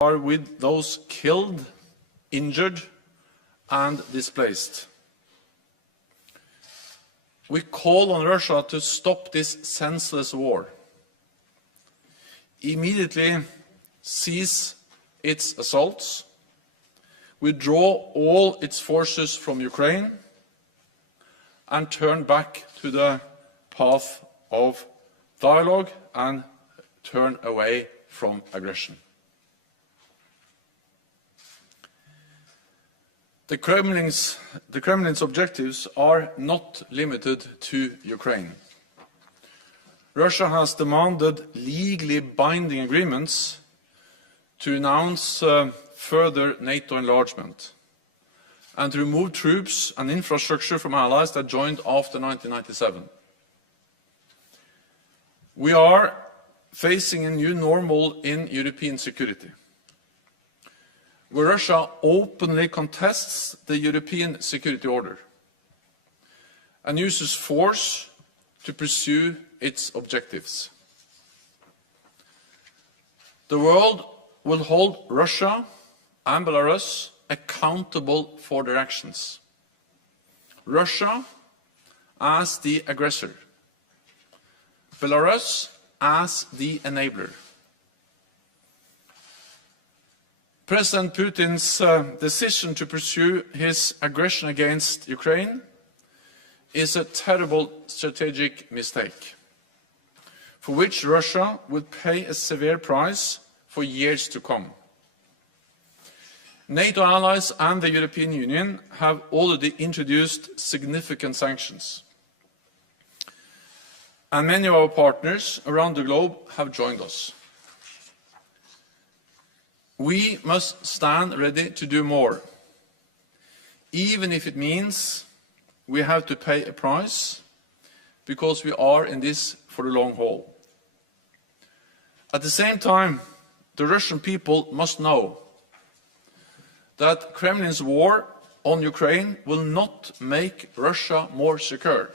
are with those killed, injured, and displaced. We call on Russia to stop this senseless war, immediately cease its assaults, withdraw all its forces from Ukraine, and turn back to the path of dialogue and turn away from aggression. The Kremlin's objectives are not limited to Ukraine. Russia has demanded legally binding agreements to announce further NATO enlargement and to remove troops and infrastructure from allies that joined after 1997. We are facing a new normal in European security, where Russia openly contests the European security order and uses force to pursue its objectives. The world will hold Russia and Belarus accountable for their actions. Russia as the aggressor, Belarus as the enabler. President Putin's decision to pursue his aggression against Ukraine is a terrible strategic mistake, for which Russia will pay a severe price for years to come. NATO allies and the European Union have already introduced significant sanctions, and many of our partners around the globe have joined us. We must stand ready to do more, even if it means we have to pay a price, because we are in this for the long haul. At the same time, the Russian people must know that Kremlin's war on Ukraine will not make Russia more secure.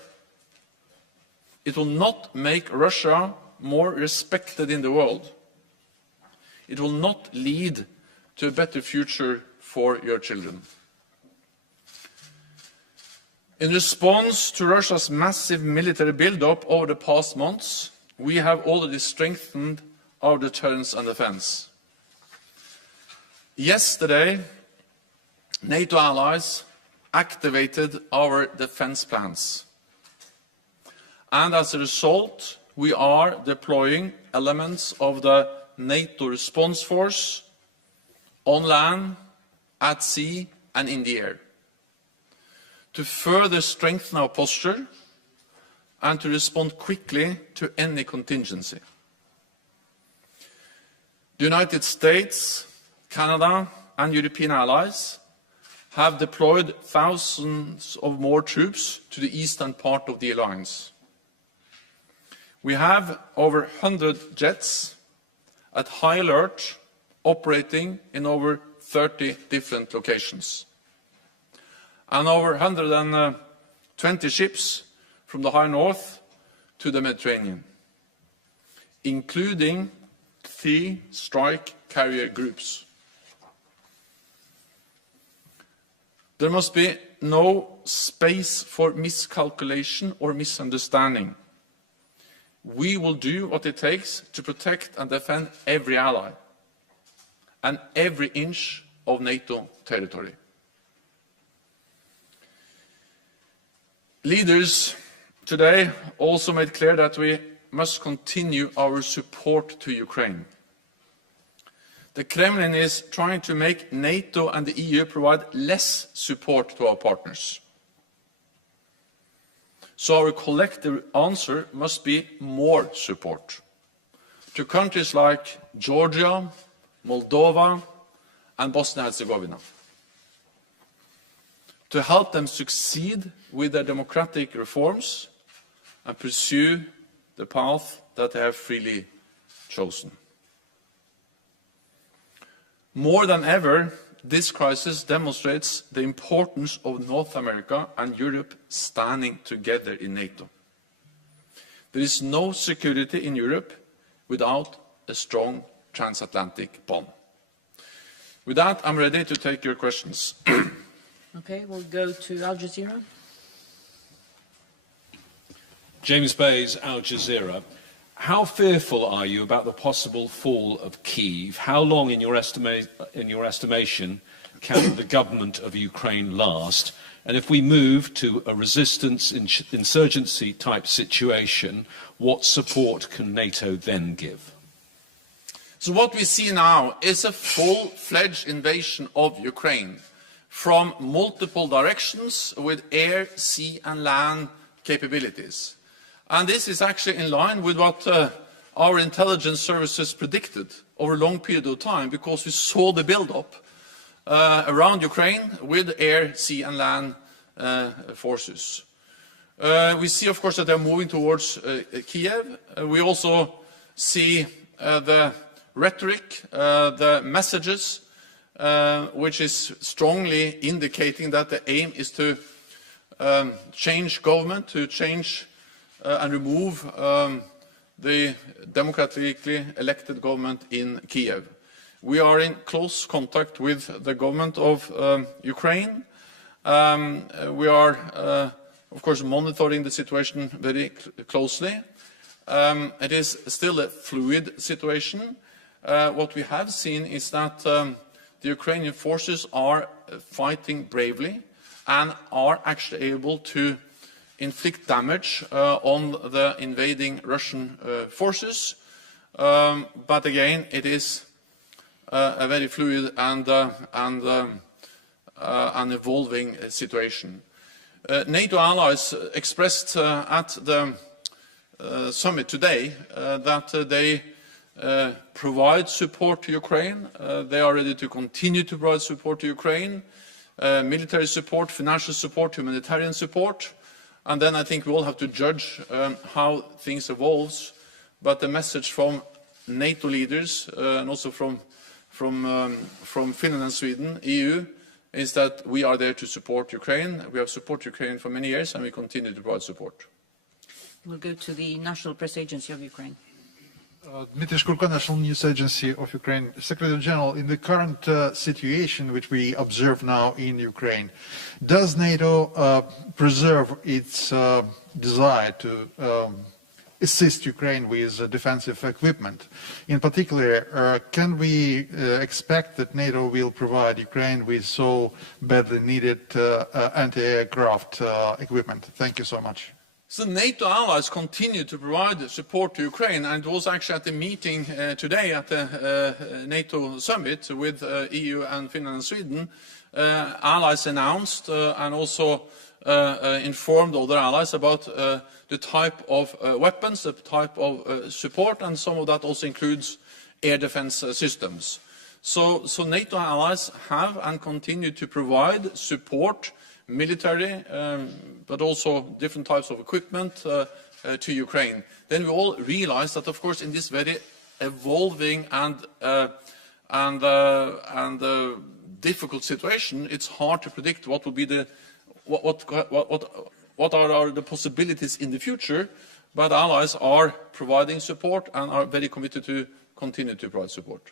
It will not make Russia more respected in the world. It will not lead to a better future for your children. In response to Russia's massive military build-up over the past months, we have already strengthened our deterrence and defense. Yesterday, NATO allies activated our defense plans. And as a result, we are deploying elements of the NATO response force on land, at sea, and in the air, to further strengthen our posture and to respond quickly to any contingency. The United States, Canada, and European allies have deployed thousands of more troops to the eastern part of the alliance. We have over 100 jets at high alert, operating in over 30 different locations, and over 120 ships from the high north to the Mediterranean, including 3 strike carrier groups. There must be no space for miscalculation or misunderstanding. We will do what it takes to protect and defend every ally and every inch of NATO territory. Leaders today also made clear that we must continue our support to Ukraine. The Kremlin is trying to make NATO and the EU provide less support to our partners. So our collective answer must be more support to countries like Georgia, Moldova, and Bosnia-Herzegovina, to help them succeed with their democratic reforms and pursue the path that they have freely chosen. More than ever, this crisis demonstrates the importance of North America and Europe standing together in NATO. There is no security in Europe without a strong transatlantic bond. With that, I'm ready to take your questions. Okay, we'll go to Al Jazeera. James Bays, Al Jazeera. How fearful are you about the possible fall of Kyiv? How long, in your estimation, can the government of Ukraine last? And if we move to a resistance insurgency type situation, what support can NATO then give? So what we see now is a full-fledged invasion of Ukraine from multiple directions with air, sea and land capabilities. And this is actually in line with what our intelligence services predicted over a long period of time, because we saw the build-up around Ukraine with air, sea and land forces. We see, of course, that they're moving towards Kiev. We also see the rhetoric, the messages, which is strongly indicating that the aim is to change government, to change and remove the democratically elected government in Kiev. We are in close contact with the government of Ukraine. We are, of course, monitoring the situation very closely. It is still a fluid situation. What we have seen is that the Ukrainian forces are fighting bravely and are actually able to inflict damage on the invading Russian forces. But again, it is a very fluid and an evolving situation. NATO allies expressed at the summit today that they provide support to Ukraine. They are ready to continue to provide support to Ukraine, military support, financial support, humanitarian support. And then I think we all have to judge how things evolve. But the message from NATO leaders and also from Finland and Sweden, EU, is that we are there to support Ukraine. We have supported Ukraine for many years and we continue to provide support. We'll go to the National Press Agency of Ukraine. Dmitry Shkurko, National News Agency of Ukraine. Secretary General, in the current situation which we observe now in Ukraine, does NATO preserve its desire to assist Ukraine with defensive equipment? In particular, can we expect that NATO will provide Ukraine with so badly needed anti-aircraft equipment? Thank you so much. So NATO allies continue to provide support to Ukraine, and it was actually at the meeting today at the NATO summit with EU and Finland and Sweden. Allies announced and also informed other allies about the type of weapons, the type of support, and some of that also includes air defense systems. So NATO allies have and continue to provide support, military, but also different types of equipment to Ukraine. Then we all realize that, of course, in this very evolving and difficult situation, it's hard to predict what will be the what are the possibilities in the future. But allies are providing support and are very committed to continue to provide support.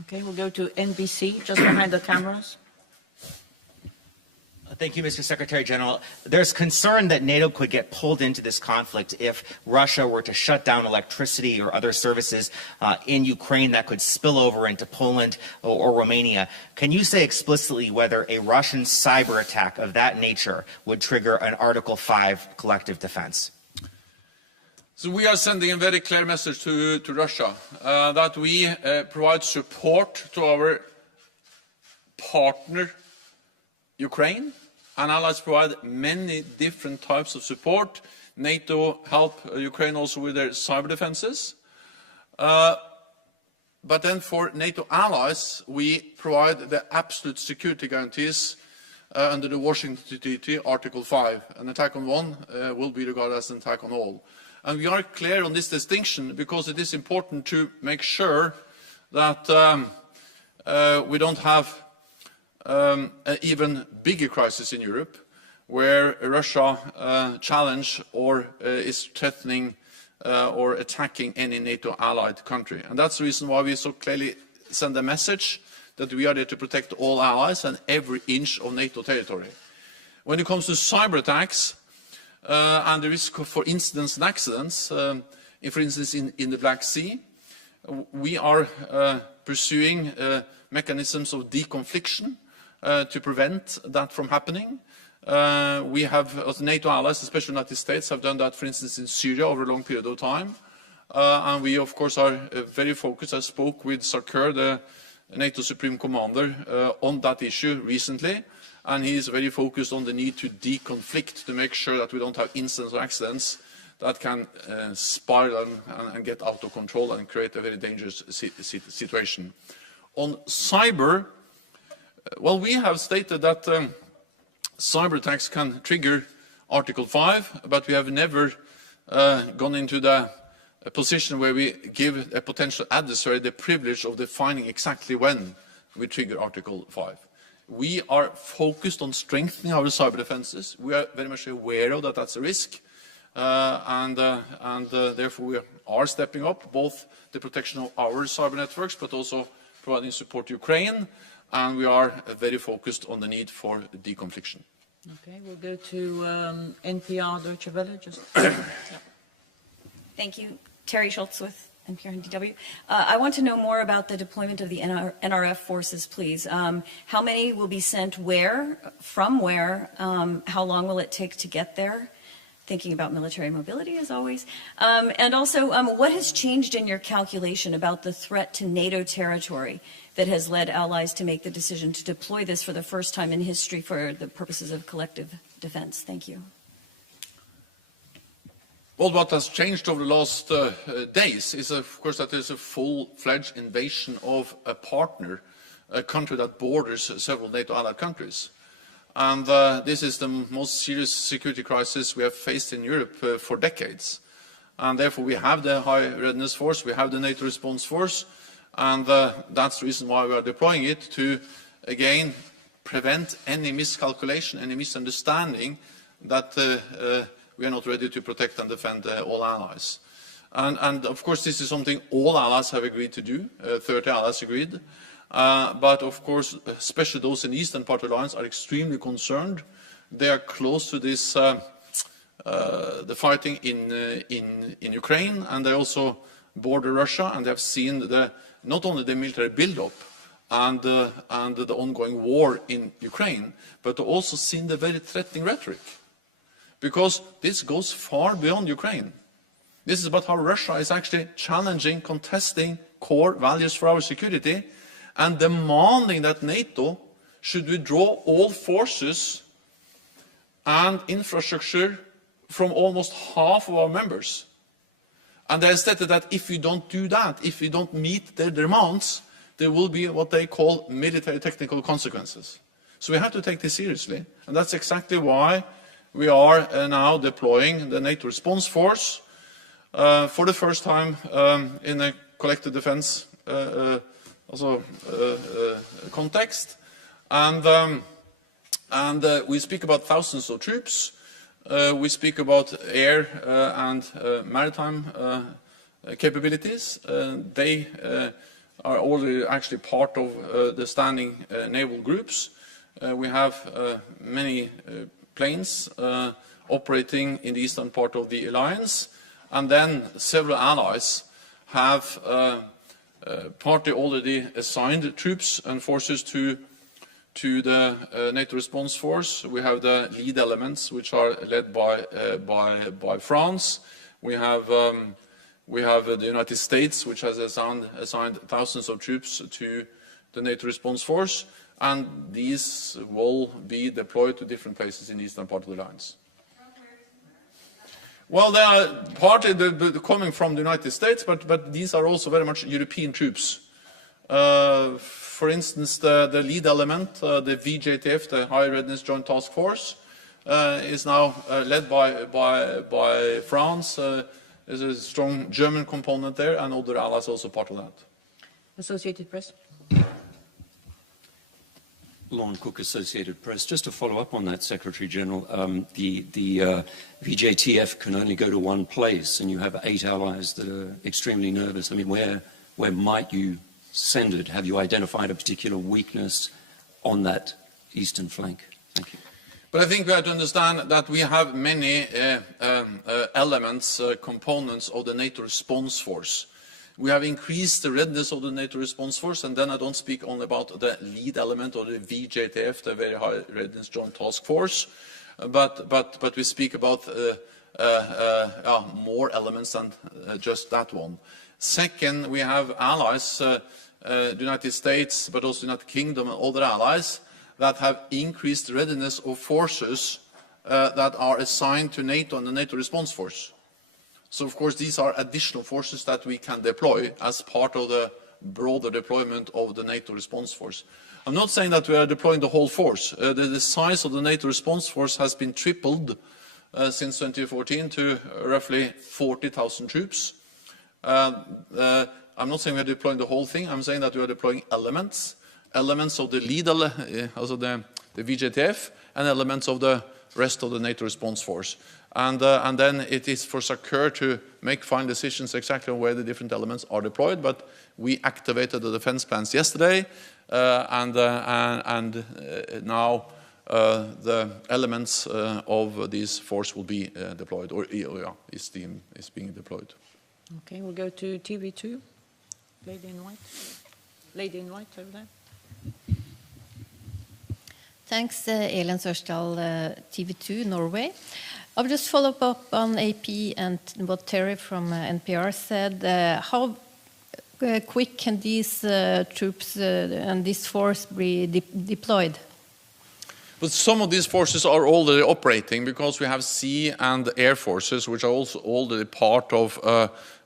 Okay, we'll go to NBC, just behind the cameras. Thank you, Mr. Secretary General. There's concern that NATO could get pulled into this conflict if Russia were to shut down electricity or other services in Ukraine that could spill over into Poland or Romania. Can you say explicitly whether a Russian cyber attack of that nature would trigger an Article 5 collective defense? So we are sending a very clear message to Russia that we provide support to our partner Ukraine, and allies provide many different types of support. NATO help Ukraine also with their cyber defenses. But then for NATO allies, we provide the absolute security guarantees under the Washington Treaty, Article 5. An attack on one will be regarded as an attack on all. And we are clear on this distinction because it is important to make sure that we don't have an even bigger crisis in Europe, where Russia challenge or is threatening or attacking any NATO allied country. And that's the reason why we so clearly send a message that we are there to protect all allies and every inch of NATO territory. When it comes to cyber attacks and the risk for incidents and accidents, for instance in the Black Sea, we are pursuing mechanisms of deconfliction to prevent that from happening. We have, as NATO allies, especially the United States, have done that, for instance, in Syria over a long period of time. And we, of course, are very focused. I spoke with Sarkar, the NATO Supreme Commander, on that issue recently, and he is very focused on the need to deconflict, to make sure that we don't have incidents or accidents that can spiral and get out of control and create a very dangerous situation. On cyber, well, we have stated that cyber attacks can trigger Article 5, but we have never gone into the position where we give a potential adversary the privilege of defining exactly when we trigger Article 5. We are focused on strengthening our cyber defenses. We are very much aware of that that's a risk, and therefore we are stepping up both the protection of our cyber networks, but also providing support to Ukraine, and we are very focused on the need for deconfliction. Okay, we'll go to NPR Deutsche Welle. Just Thank you. Terry Schultz with NPR and DW. I want to know more about the deployment of the NRF forces, please. How many will be sent where, from where? How long will it take to get there? Thinking about military mobility, as always. And also, what has changed in your calculation about the threat to NATO territory that has led allies to make the decision to deploy this for the first time in history for the purposes of collective defense? Thank you. Well, what has changed over the last days is, of course, that there's a full-fledged invasion of a partner, a country that borders several NATO allied countries. And this is the most serious security crisis we have faced in Europe for decades. And therefore, we have the High Readiness Force, we have the NATO Response Force, and that's the reason why we are deploying it, to, again, prevent any miscalculation, any misunderstanding that we are not ready to protect and defend all allies. And of course, this is something all allies have agreed to do. 30 allies agreed. But of course, especially those in the eastern part of the alliance are extremely concerned. They are close to this, the fighting in Ukraine, and they also border Russia, and they have seen not only the military build-up and the ongoing war in Ukraine, but also seen the very threatening rhetoric. Because this goes far beyond Ukraine. This is about how Russia is actually challenging, contesting core values for our security, and demanding that NATO should withdraw all forces and infrastructure from almost half of our members. And they have stated that if we don't do that, if we don't meet their demands, there will be what they call military technical consequences. So we have to take this seriously, and that's exactly why we are now deploying the NATO Response Force for the first time in a collective defense context. And we speak about thousands of troops. We speak about air and maritime capabilities. They are already actually part of the standing naval groups. We have many planes operating in the eastern part of the alliance, and then several allies have partly already assigned troops and forces to the NATO Response Force. We have the lead elements, which are led by France. We have the United States, which has assigned thousands of troops to the NATO Response Force, and these will be deployed to different places in the eastern part of the alliance. Well, they are partly coming from the United States, but these are also very much European troops. For instance, the lead element, the VJTF, the High Readiness Joint Task Force, is now led by France. There's a strong German component there, and other allies also part of that. Associated Press. Lorne Cook, Associated Press. Just to follow up on that, Secretary General, the VJTF can only go to one place, and you have 8 allies that are extremely nervous. I mean, where might you centered? Have you identified a particular weakness on that eastern flank? Thank you. But I think we have to understand that we have many elements, components of the NATO response force. We have increased the readiness of the NATO response force, and then I don't speak only about the lead element or the VJTF, the Very High Readiness Joint Task Force, but we speak about more elements than just that one. Second, we have allies, the United States, but also the United Kingdom and other allies that have increased readiness of forces that are assigned to NATO and the NATO response force. So, of course, these are additional forces that we can deploy as part of the broader deployment of the NATO response force. I'm not saying that we are deploying the whole force. The size of the NATO response force has been tripled since 2014 to roughly 40,000 troops. I'm not saying we are deploying the whole thing. I'm saying that we are deploying elements of the lead, also the VJTF, and elements of the rest of the NATO response force. And then it is for SACEUR to make final decisions exactly on where the different elements are deployed. But we activated the defense plans yesterday, and now the elements of this force will be deployed, or is being deployed. Okay, we'll go to TV2. Lady in white. Lady in white over there. Thanks, Elin Sørsdal, TV2 Norway. I'll just follow up on AP and what Terry from NPR said. How quick can these troops and this force be deployed? But some of these forces are already operating because we have sea and air forces, which are also already part of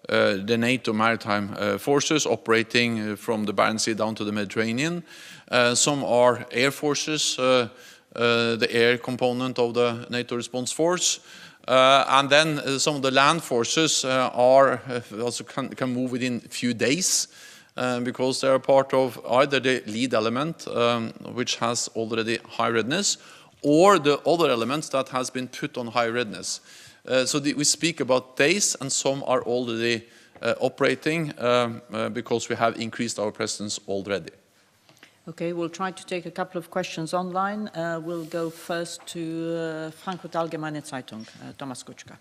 the NATO maritime forces operating from the Barents Sea down to the Mediterranean. Some are air forces, the air component of the NATO response force. And then some of the land forces also can move within a few days because they are part of either the lead element, which has already high readiness, or the other elements that has been put on high readiness. So we speak about days, and some are already operating because we have increased our presence already. Okay, we'll try to take a couple of questions online. We'll go first to Frankfurt Allgemeine Zeitung, Thomas Kutschka.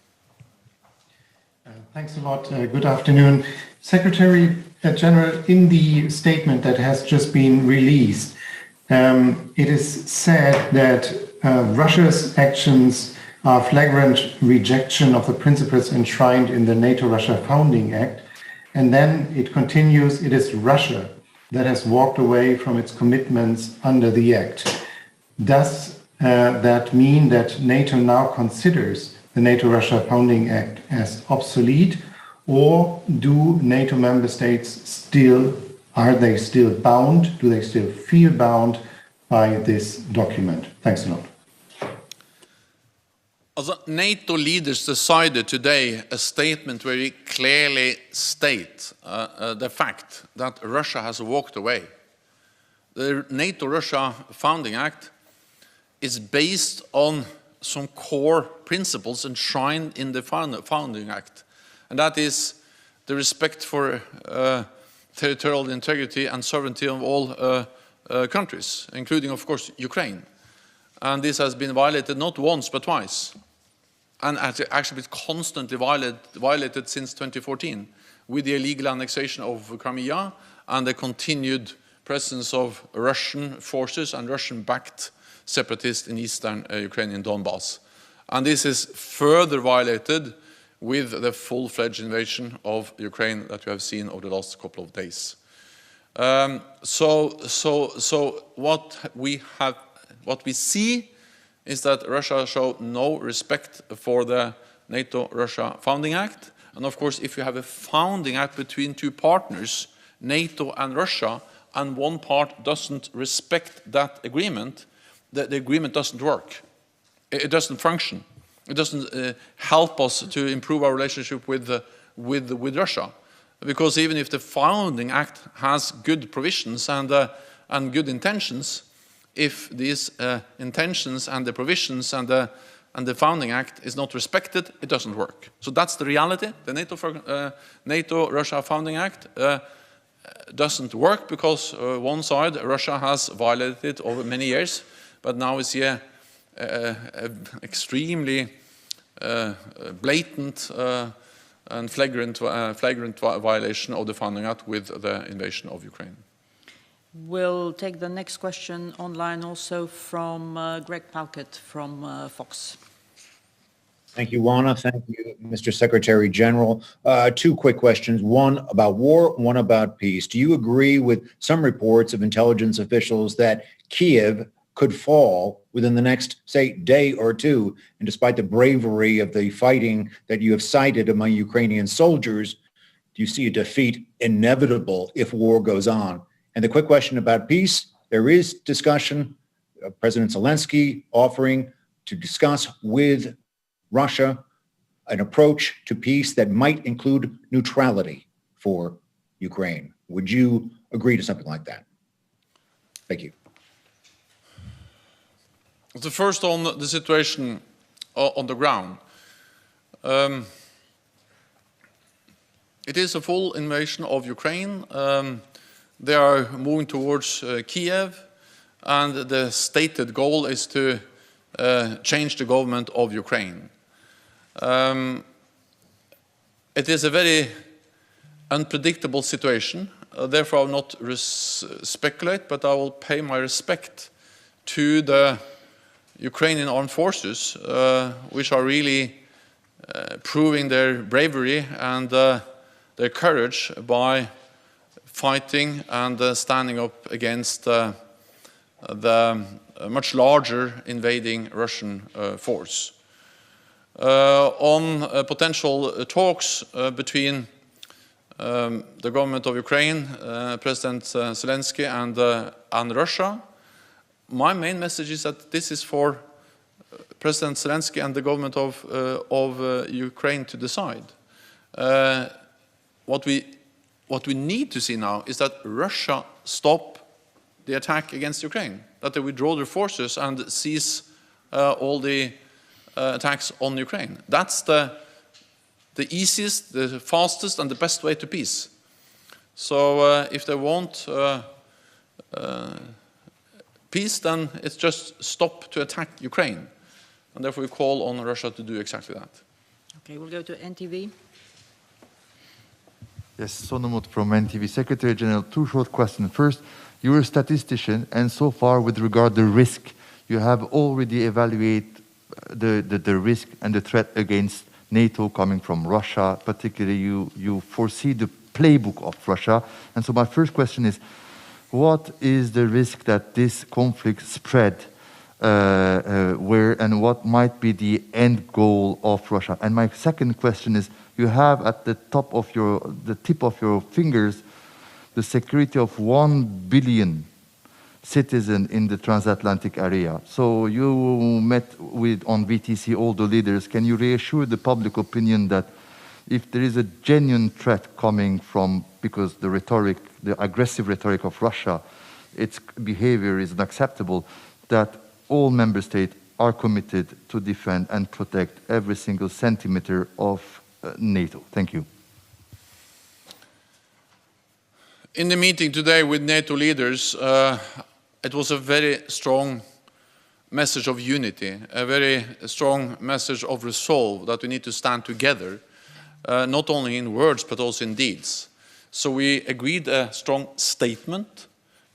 Thanks a lot. Good afternoon. Secretary General, in the statement that has just been released, it is said that Russia's actions are flagrant rejection of the principles enshrined in the NATO-Russia Founding Act. And then it continues, it is Russia that has walked away from its commitments under the Act. Does that mean that NATO now considers the NATO-Russia Founding Act as obsolete, or do NATO member states are they still bound? Do they still feel bound by this document? Thanks a lot. NATO leaders decided today a statement where we clearly state the fact that Russia has walked away. The NATO-Russia Founding Act is based on some core principles enshrined in the Founding Act, and that is the respect for territorial integrity and sovereignty of all countries, including, of course, Ukraine. And this has been violated not once but twice, and actually been constantly violated since 2014 with the illegal annexation of Crimea and the continued presence of Russian forces and Russian-backed separatists in eastern Ukrainian Donbass. And this is further violated with the full-fledged invasion of Ukraine that we have seen over the last couple of days. So what we see is that Russia showed no respect for the NATO-Russia Founding Act. And of course, if you have a founding act between two partners, NATO and Russia, and one part doesn't respect that agreement, the agreement doesn't work. It doesn't function. It doesn't help us to improve our relationship with Russia. Because even if the founding act has good provisions and good intentions, if these intentions and the provisions and the founding act is not respected, it doesn't work. So that's the reality. The NATO-Russia Founding Act doesn't work because one side, Russia, has violated it over many years, but now we see a extremely blatant and flagrant violation of the Founding Act with the invasion of Ukraine. We'll take the next question online also from Greg Palkett from Fox. Thank you, Juana. Thank you, Mr. Secretary General. Two quick questions, one about war, one about peace. Do you agree with some reports of intelligence officials that Kiev could fall within the next, say, day or two? And despite the bravery of the fighting that you have cited among Ukrainian soldiers, do you see a defeat inevitable if war goes on? And the quick question about peace, there is discussion, President Zelensky offering to discuss with Russia an approach to peace that might include neutrality for Ukraine. Would you agree to something like that? Thank you. The first on the situation on the ground. It is a full invasion of Ukraine. They are moving towards Kiev, and the stated goal is to change the government of Ukraine. It is a very unpredictable situation, therefore I will not speculate, but I will pay my respect to the Ukrainian armed forces, which are really proving their bravery and their courage by fighting and standing up against the much larger invading Russian force. On potential talks between the government of Ukraine, President Zelensky, and Russia, my main message is that this is for President Zelensky and the government of Ukraine to decide. What we need to see now is that Russia stop the attack against Ukraine, that they withdraw their forces and cease all the attacks on Ukraine. That's the easiest, the fastest, and the best way to peace. So if they want peace, then it's just stop to attack Ukraine. And therefore we call on Russia to do exactly that. Okay, we'll go to NTV. Yes, Sonomut from NTV. Secretary General, two short questions. First, you're a statistician, and so far with regard to risk, you have already evaluated the risk and the threat against NATO coming from Russia. Particularly, you foresee the playbook of Russia. And so my first question is, what is the risk that this conflict spread where, and what might be the end goal of Russia? And my second question is, you have at the tip of your fingers the security of 1 billion citizens in the transatlantic area. So you met with on VTC all the leaders. Can you reassure the public opinion that if there is a genuine threat coming from, because the rhetoric, the aggressive rhetoric of Russia, its behavior is unacceptable, that all member states are committed to defend and protect every single centimeter of NATO? Thank you. In the meeting today with NATO leaders, it was a very strong message of unity, a very strong message of resolve that we need to stand together, not only in words but also in deeds. So we agreed a strong statement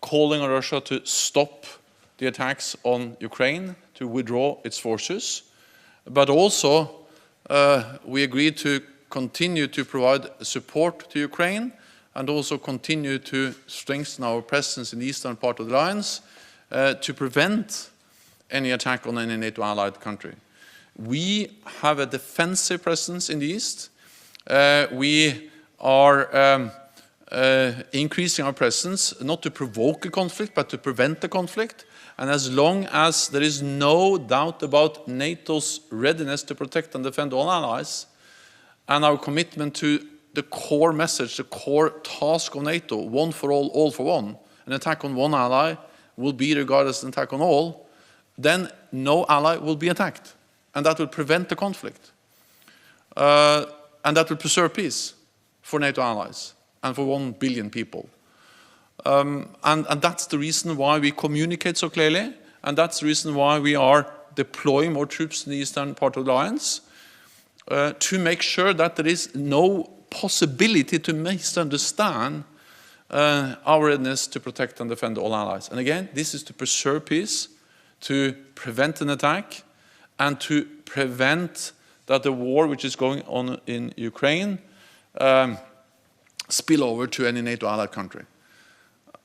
calling on Russia to stop the attacks on Ukraine, to withdraw its forces, but also we agreed to continue to provide support to Ukraine and also continue to strengthen our presence in the eastern part of the alliance to prevent any attack on any NATO allied country. We have a defensive presence in the east. We are increasing our presence not to provoke a conflict but to prevent the conflict. And as long as there is no doubt about NATO's readiness to protect and defend all allies and our commitment to the core message, the core task of NATO, one for all for one, an attack on one ally will be regarded as an attack on all, then no ally will be attacked. And that will prevent the conflict. And that will preserve peace for NATO allies and for 1 billion people. And that's the reason why we communicate so clearly, and that's the reason why we are deploying more troops in the eastern part of the alliance, to make sure that there is no possibility to misunderstand our readiness to protect and defend all allies. And again, this is to preserve peace, to prevent an attack, and to prevent that the war which is going on in Ukraine spill over to any NATO allied country.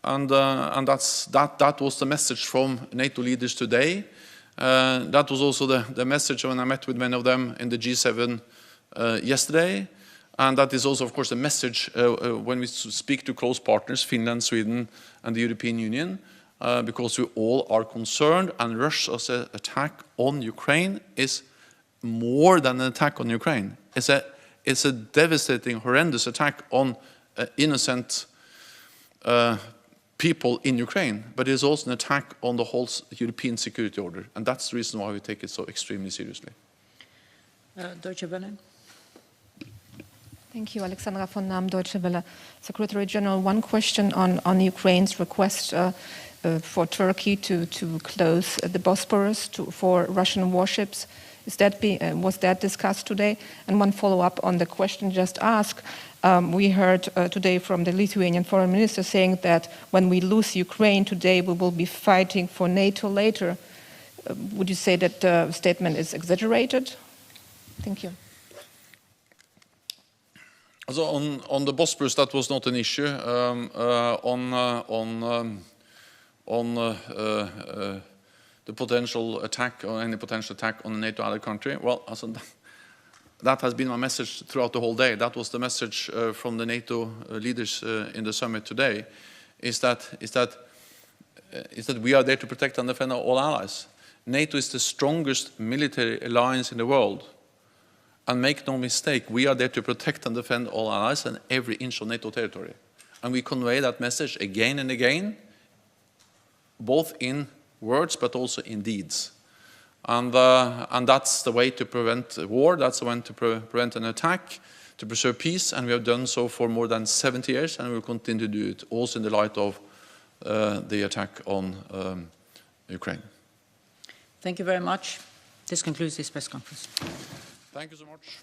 And that was the message from NATO leaders today. That was also the message when I met with many of them in the G7 yesterday. And that is also, of course, the message when we speak to close partners, Finland, Sweden, and the European Union, because we all are concerned, and Russia's attack on Ukraine is more than an attack on Ukraine. It's a devastating, horrendous attack on innocent people in Ukraine, but it is also an attack on the whole European security order, and that's the reason why we take it so extremely seriously. Deutsche Welle. Thank you, Alexandra von Nahm, Deutsche Welle. Secretary General, one question on Ukraine's request for Turkey to close the Bosporus for Russian warships. Was that discussed today? And one follow-up on the question just asked. We heard today from the Lithuanian foreign minister saying that when we lose Ukraine today, we will be fighting for NATO later. Would you say that the statement is exaggerated? Thank you. So on the Bosporus, that was not an issue. The potential attack or any potential attack on a NATO allied country, well, that has been my message throughout the whole day. That was the message from the NATO leaders in the summit today, is that we are there to protect and defend all allies. NATO is the strongest military alliance in the world. And make no mistake, we are there to protect and defend all allies and every inch of NATO territory. And we convey that message again and again, both in words but also in deeds. And that's the way to prevent war, that's the way to prevent an attack, to preserve peace, and we have done so for more than 70 years, and we will continue to do it, also in the light of the attack on Ukraine. Thank you very much. This concludes this press conference. Thank you so much.